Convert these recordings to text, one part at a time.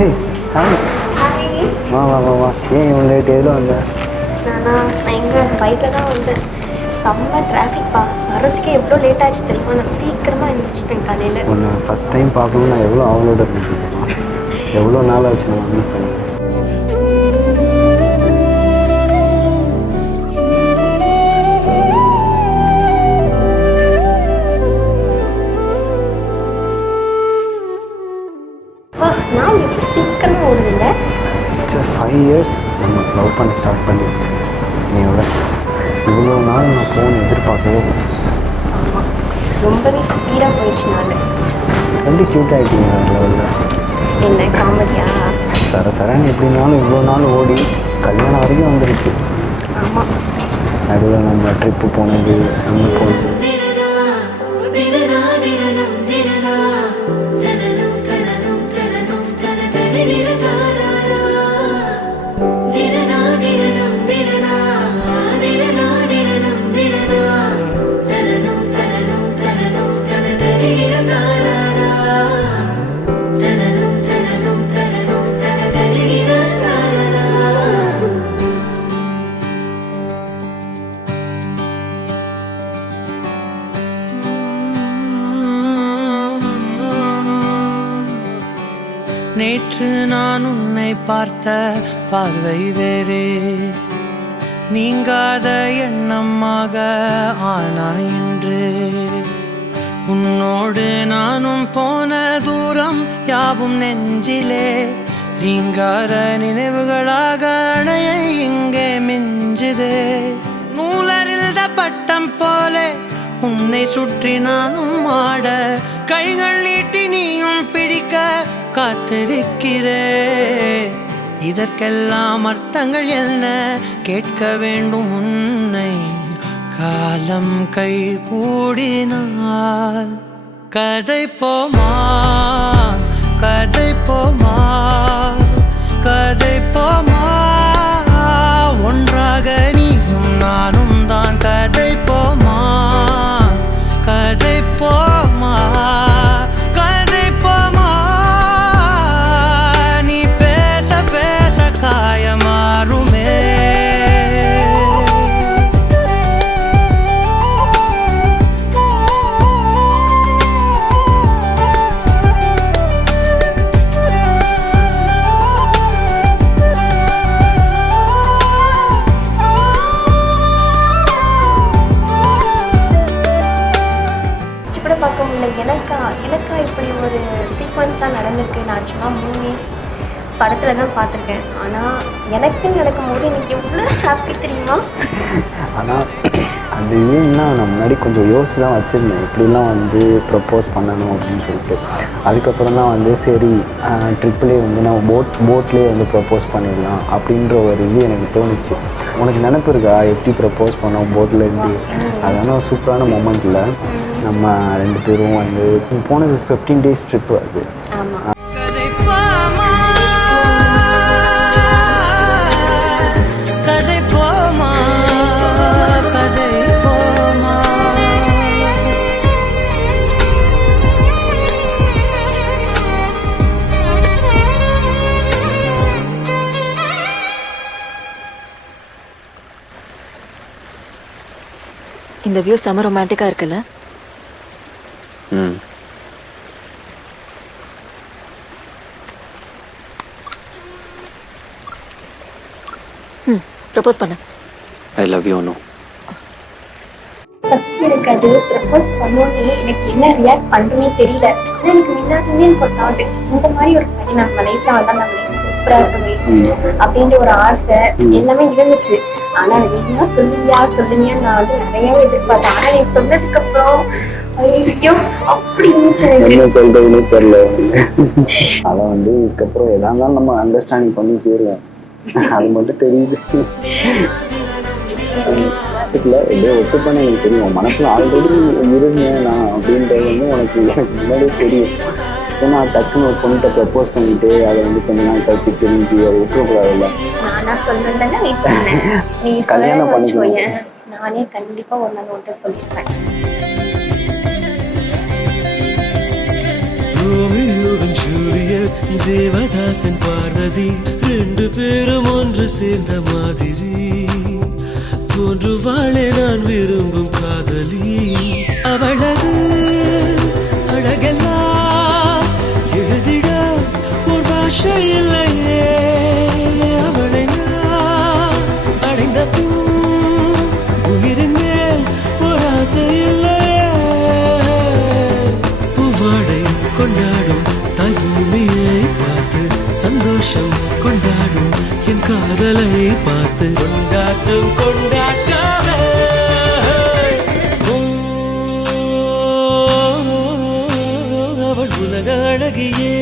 ஏய் ஹாய். வா வா வா வா. ஏன் இவ்வளோ லேட் எதில் வந்த? நான் எங்கே பைக்கில் தான் வந்தேன். செம்ம டிராஃபிக்பா. வரதுக்கே எவ்வளோ லேட் ஆச்சு தெரியுமா? நான் சீக்கிரமாக எழுந்திரிச்சிட்டேன் காலையில். உன்னை ஃபஸ்ட் டைம் பார்க்கணும் நான் எவ்வளோ அவளோட இருந்துச்சு. எவ்வளோ நாள் ஆச்சு நம்ம மீட் பண்ணி. நான் எப்படி சீக்கிரமாக ஓடுதில்லை. 5 years நம்ம லவ் பண்ண ஸ்டார்ட் பண்ணியிருக்கேன். நீயோட இவ்வளோ நாள் நான் ஃபோன் எதிர்பார்க்கவே இல்லை. ஆமாம், ரொம்பவே ஸ்பீடாக போயிடுச்சு. நான் ரெண்டு க்யூட் ஆகிட்டீங்க லெவலில். என்ன காமெடியா? சரன்னு எப்படினாலும் இவ்வளோ நாள் ஓடி கல்யாணம் வரைக்கும் வந்துருச்சு. ஆமாம், நடுவில் நம்ம ட்ரிப்பு போனது, நம்ம போனது. நேற்று நான் உன்னை பார்த்த பார்வை வேறே, நீங்காத எண்ணமாக ஆனாய் இன்று. உன்னோடு நானும் போன தூரம் யாவும் நெஞ்சிலே ரீங்கார நினைவுகளாக அணைய இங்கே மிஞ்சுதே. நூலறிந்த பட்டம் போல உன்னை சுற்றி நானும் ஆட, கைகள் நீட்டி நீயும் பிடிக்க காத்திருக்கிறே. இதற்கெல்லாம் அர்த்தங்கள் என்ன கேட்க வேண்டும் உன்னை. காலம் கை கூடினால் கதை போமா, கதை போமா, கதை போமா. ஒன்றாக நீயும் நானும் தான். கதை போமா, கதை போமா, கதை போமா. நீ பேச பேச காயமாறுமே. பார்க்க முடியல. எனக்கா இப்படி ஒரு சீக்வன்ஸ் தான் நடந்திருக்கு. நான் சும்மா மூவிஸ் படத்தில் தான் பார்த்துருக்கேன். ஆனால் எனக்குன்னு நடக்கும்போது எனக்கு எவ்வளோ ஹாப்பி தெரியுமா? ஆனால் அது ஏன்னா நான் முன்னாடி கொஞ்சம் யோசிச்சு தான் வச்சுருந்தேன், இப்படிலாம் வந்து ப்ரப்போஸ் பண்ணணும் அப்படின்னு சொல்லிட்டு. அதுக்கப்புறம் தான் வந்து சரி ட்ரிப்பிலே வந்து நம்ம போட்லேயே வந்து ப்ரப்போஸ் பண்ணிடலாம் அப்படின்ற ஒரு இது எனக்கு தோணுச்சு. உனக்கு நினப்பு இருக்கா எப்படி ப்ரப்போஸ் பண்ணோம் போட்டில் இருந்து? அதனால் ஒரு சூப்பரான மொமெண்ட்டில் நம்ம 2 பேரும் வந்து போனது 15 days ட்ரிப்பு. அது இந்த வியூ செம ரொமான்டிக்கா இருக்குல்ல? ப்ரப்போஸ் பண்ண. I love you. No first எனக்கு அது ப்ரப்போஸ் பண்ணோன்னே எனக்கு என்ன ரியாக்ட் பண்ணுறேன்னே தெரியல. ஆனால் எனக்கு முன்னாடியே எனக்கு ஒரு தாட், இந்த மாதிரி ஒரு பையன் நம்ம லைஃப்பில் வந்தால் நம்ம லைஃப் சூப்பராக இருக்குமே அப்படின்ற ஒரு ஆசை எல்லாமே இருந்துச்சு. ஆனால் நீங்க சொல்லுவியா நான் வந்து நிறையாவே எதிர்பார்த்தேன். ஆனால் நீ சொன்னதுக்கு அப்புறம் அப்படி இருந்துச்சு. என்ன சொல்றதுன்னு தெரியல. அதை வந்து இதுக்கப்புறம் எதா இருந்தாலும் நம்ம அண்டர்ஸ்டாண்டிங் பண்ணி சேருவோம், அது மட்டும் தெரியுது. எப்படியோ ஒத்துப்பண்ண எனக்கு தெரியும். மனசுல ஆல்ரெடி இருந்தேன் நான் அப்படின்றது வந்து உனக்கு எனக்கு முன்னாடியே தெரியும். ஏன்னா டக்குன்னு ஒரு பொண்ணுகிட்ட ப்ரப்போஸ் பண்ணிட்டு அதை வந்து கொஞ்ச நாள் கழிச்சு தெரிஞ்சு அதை விட்டுறக்கூடாதுல்ல. கல்யாணம் பண்ணிக்கணும். நானே கண்டிப்பா ஒரு நாள் உன்கிட்ட சொல்லிடுறேன். ரோமியோவும் ஜூலியட் தேவதாசன் பார்வதி ரெண்டு பேரும் ஒன்று சேர்ந்த மாதிரி தோன்றுவாளே நான் விரும்பும் காதலி. அவளது அழகெல்லாம் எழுதிட ஒரு பாஷை இல்லையே. அவளை நான் அடைந்த பின் உயிரின் மேல் ஒரு ஆசை இல்லையே. பூவாடை கொண்டாடும் தாய் பூமியை பார்த்து சந்தோஷம் கொண்டாடும் என் காதலை பார்த்து கொண்டாட்டம் கொண்டாட்டமே. அவள் உலக அழகியே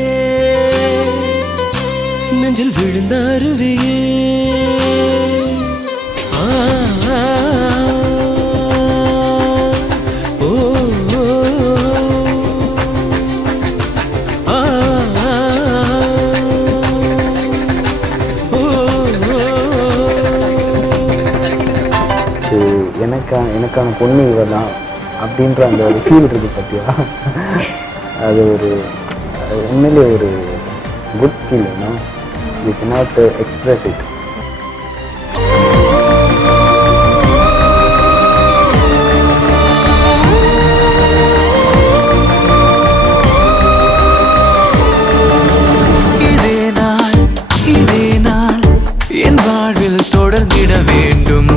நெஞ்சில் விழுந்த அருவியே. எனக்கான பொண்ணு இவ தான் அப்படின்ற அந்த ஒரு ஃபீல் இருக்குது பார்த்தியா. அது ஒரு உண்மையிலே ஒரு good feel. You cannot express it. இதே நாள் என் வாழ்வில் தொடர்ந்திட வேண்டும்.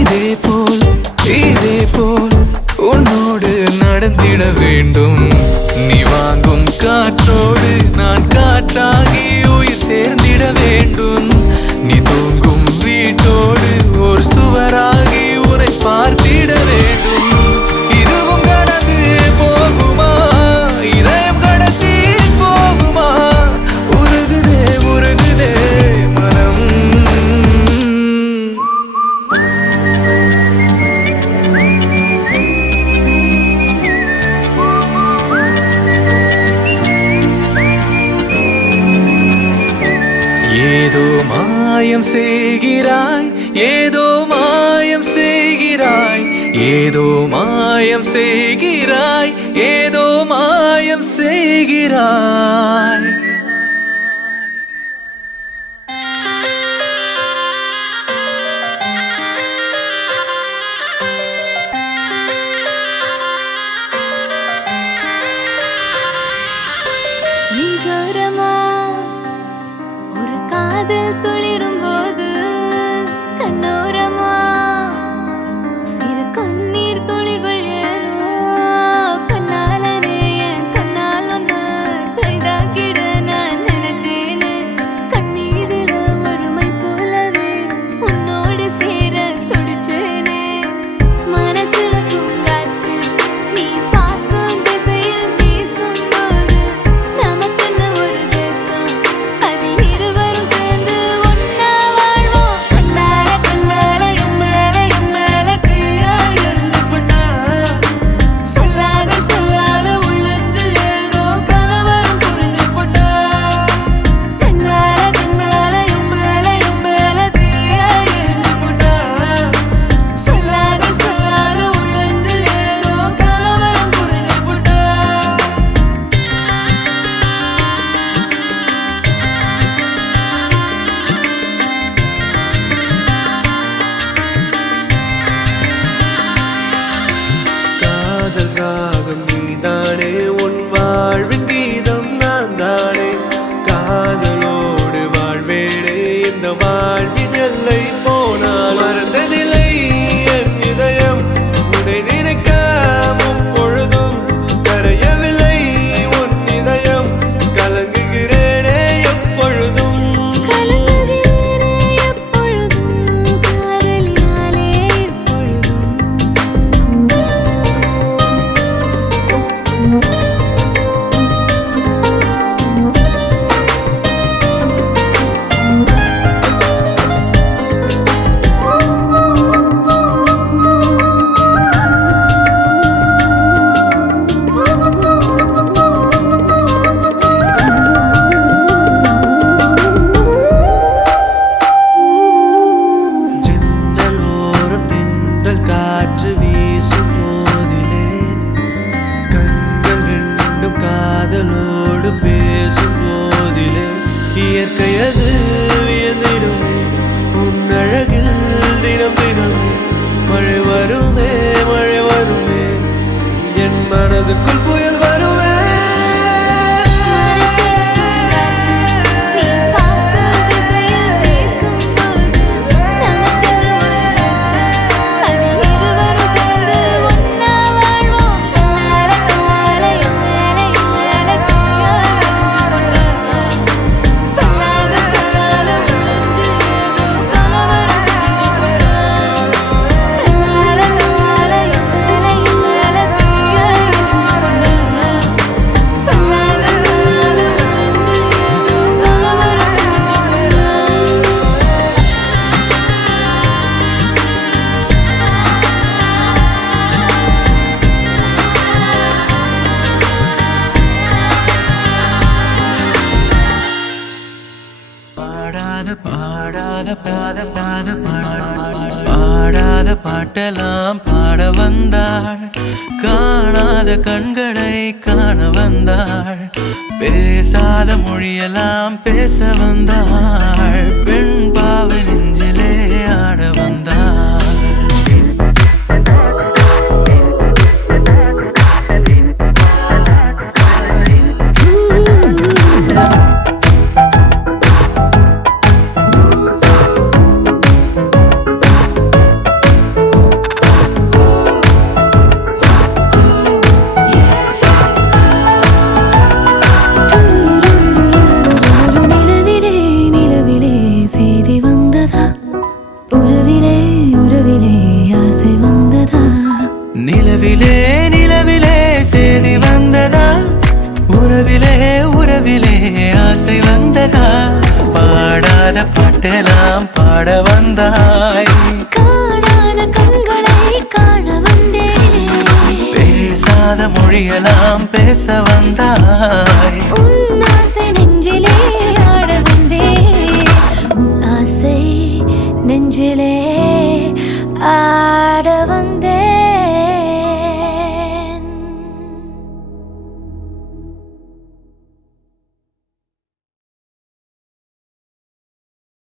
இதே போல் உன்னோடு நடந்திட வேண்டும். நீ வாங்கும் காற்றோடு நான் காற்றாகி உயிர் சேர்ந்திட வேண்டும். நீ தூங்கும் வீட்டோடு ஒரு சுவராகி உன்னை பார்த்திட வேண்டும். இதுவும் கடந்து போகுமா, இதயம் கடத்தி போகுமா? உருகுதே உருகுதே மனம். ஏதோ மாயம் செய்கிறாய், ஏதோ மாயம் செய்கிறாய், ஏதோ மாயம் செய்கிறாய், ஏதோ மாயம் செய்கிறாய். நெஞ்சோரமா ஒரு காதல் துளிரும் போது கண்ணோரமா சிறு கண்ணீர் துளிகள் ஏனோ கண்ணாலனே என் கண்ணால் ஒன்று கைதாக்கிட நான் நினைச்சேனே. கண்ணீரில ஒருமை போலவே உன்னோடு சேர துடிச்சேனே. மனசுல பூங்காற்று நீ பார்க்கும் திசையில் வீசும்போது நமக்குன்னு ஒரு தேசம் அதில் இருவரும் சேர்ந்து ஒன்னா வாழ்வோம். கண்ணால கண்ணால என் மேல தீயா எரிஞ்சு போட்டா சொல்லாத சொல்லாத உள்ளெஞ்சில் ஏதோ கலவரம் புரிஞ்சு போட்டா. கண்ணால கண்ணால என் மேல தீயா எரிஞ்சு போட்டா சொல்லாத சொல்லாத உள்ளெஞ்சில் ஏதோ கலவரம் புரிஞ்சு போட்டா. காதல் ராகம் நீதானே, உன் வாழ்வின் கீதம் நான் தானே. காதலோடு வாழ்வேனே, இந்த வாழ்வின் எல்லை போனால் மறந்ததில்லை என் இதயம். உன்னை நினைக்க முப்பொழுதும் கரையவில்லை உன் இதயம். கலங்குகிறேனே எப்பொழுதும். கலங்குகிறேனே எப்பொழுதும் காதலினாலே எப்பொழுதும். செஞ்சலோரம் தென்றல் காற்று வீசும் போதிலே கண்கள் ரெண்டும் காதலோடு பேசும் போதிலே பாடாத பாட்டெல்லாம் பாட வந்தாள், காணாத கண்களை காண வந்தாள், பேசாத மொழியெல்லாம் பேச வந்தாள், பெண் பாவை நெஞ்சிலே ஆட வந்தாள். நிலவிலே நிலவிலே செய்தி வந்ததா, உறவிலே உறவிலே ஆசை வந்ததா, பாடாத பாட்டெல்லாம் பாட வந்தாய், காணாத கண்களை காண வந்தேன், பேசாத மொழியெல்லாம் பேச வந்தாய், உன் ஆசை நெஞ்சிலே ஆட வந்தேன், உன் ஆசை நெஞ்சிலே ஆட